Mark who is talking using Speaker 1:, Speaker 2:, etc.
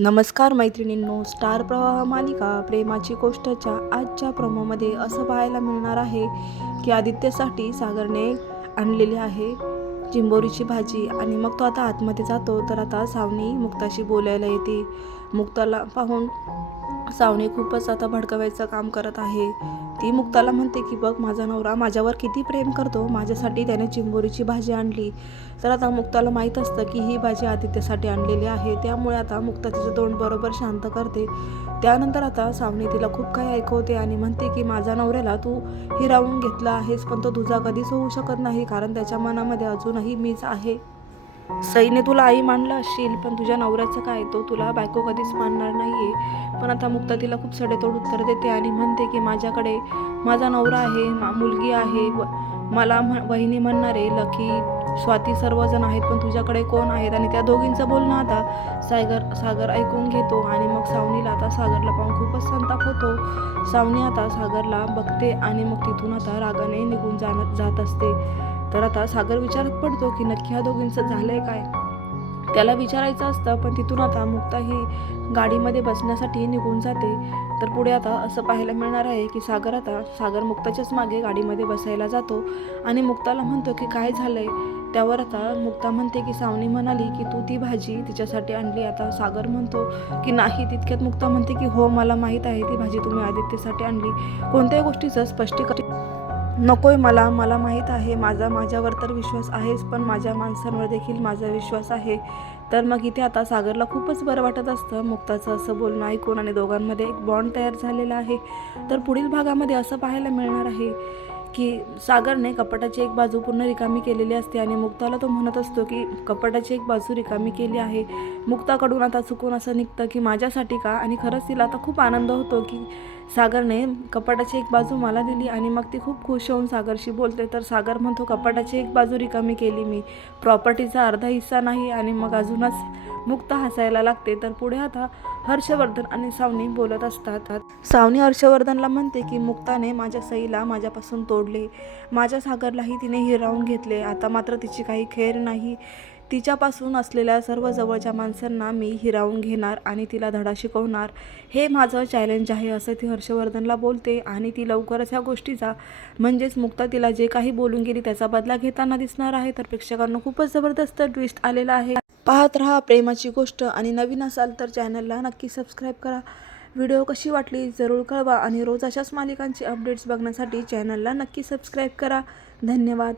Speaker 1: नमस्कार मैत्रिणींनो स्टार प्रवाह मालिका प्रेमाची गोष्टच्या आजच्या प्रोमोमध्ये असं पाहायला मिळणार आहे की आदित्यसाठी सागरने आणलेली आहे चिंबोरीची भाजी आणि मग तो आता आतमध्ये जातो. तर आता सावनी मुक्ताशी बोलायला येते. मुक्ताला पाहून सावनी खूपच आता भडकवायचं काम करत आहे. ती मुक्ताला म्हणते की बघ माझा नवरा माझ्यावर किती प्रेम करतो. माझ्यासाठी त्याने चिंबोरीची भाजी आणली. तर आता मुक्ताला माहीत असतं की ही भाजी आदित्यसाठी आणलेली आहे. त्यामुळे आता मुक्ता तिचं तोंड बरोबर शांत करते. त्यानंतर आता सावनी तिला खूप काही ऐकवते आणि म्हणते की माझ्या नवऱ्याला तू हिरावून घेतला आहेस पण तो तुझा कधीच होऊ शकत नाही कारण त्याच्या मनामध्ये अजूनही मीच आहे. सईने तुला आई मानलं असशील पण तुझ्या नवऱ्याचं काय? तो तुला बायको कधीच मानणार आहे पण आता मुक्ता तिला खूप सडेतोड उत्तर देते आणि म्हणते की माझ्याकडे माझा नवरा आहे मा- मुलगी आहे व मला म्ह- वहिनी म्हणणारे लकी स्वाती सर्वजण आहेत पण तुझ्याकडे कोण आहेत? आणि त्या दोघींचं बोलणं आता सागर सागर ऐकून घेतो आणि मग सावनीला आता सागरला पाहून खूपच संताप होतो. सावनी आता सागरला बघते आणि मग तिथून आता रागाने निघून जाण जात असते. तर आता सागर विचारत पडतो की नक्की ह्या दोघींचं झालंय काय? त्याला विचारायचं असतं पण तिथून आता मुक्ता ही गाडीमध्ये बसण्यासाठी निघून जाते. तर पुढे आता असं पाहायला मिळणार आहे की सागर आता सागर मुक्ताच्याच मागे गाडीमध्ये बसायला जातो आणि मुक्ताला म्हणतो की काय झालंय? त्यावर आता मुक्ता म्हणते की सावनी म्हणाली की तू ती भाजी तिच्यासाठी आणली. आता सागर म्हणतो की नाही तितक्यात मुक्ता म्हणते की हो मला माहीत आहे ती भाजी तुम्ही आदित्यसाठी आणली. कोणत्याही गोष्टीचं स्पष्टीकरण नकोय मला मला माहीत आहे माझा माझ्यावर तर विश्वास आहेच पण माझ्या माणसांवर देखील माझा विश्वास आहे. तर मग इथे आता सागरला खूपच बरं वाटत असतं. मुक्ताचं असं बोलणं ऐकून आणि दोघांमध्ये एक बॉन्ड तयार झालेला आहे. तर पुढील भागामध्ये असं पाहायला मिळणार आहे की सागरने कपाटाची एक बाजू पूर्ण रिकामी केलेली असते आणि मुक्ताला तो म्हणत असतो की कपाटाची एक बाजू रिकामी केली आहे. मुक्ताकडून आता चुकून असं निघतं की माझ्यासाठी का? आणि खरंच तिला आता खूप आनंद होतो की सागरने कपाटाची एक बाजू मला दिली आणि मग ती खूप खुश होऊन सागरशी बोलते तर सागर म्हणतो कपाटाची एक बाजू रिकामी केली मी. प्रॉपर्टीचा अर्धा हिस्सा नाही आणि मग अजूनच मुक्त हसायला लागते. तर पुढे आता हर्षवर्धन आणि सावनी बोलत असतात. सावनी हर्षवर्धनला म्हणते की मुक्ताने माझ्या सईला माझ्यापासून तोडले. माझ्या सागरलाही तिने हिरावून घेतले. आता मात्र तिची काही खेर नाही. तिच्यापासून असलेल्या सर्व जवळच्या माणसांना मी हिरावून घेणार आणि तिला धडा शिकवणार. हे माझं चॅलेंज आहे असं ती हर्षवर्धनला बोलते आणि ती लवकरच ह्या गोष्टीचा म्हणजेच मुक्ता तिला जे काही बोलून गेली त्याचा बदला घेताना दिसणार आहे. तर प्रेक्षकांना खूपच जबरदस्त ट्विस्ट आलेला आहे. पाहत राहा प्रेमाची गोष्ट आणि नवीन असाल तर चॅनलला नक्की सबस्क्राईब करा. व्हिडिओ कशी वाटली जरूर कळवा आणि रोज अशाच मालिकांची अपडेट्स बघण्यासाठी चॅनलला नक्की सबस्क्राईब करा. धन्यवाद.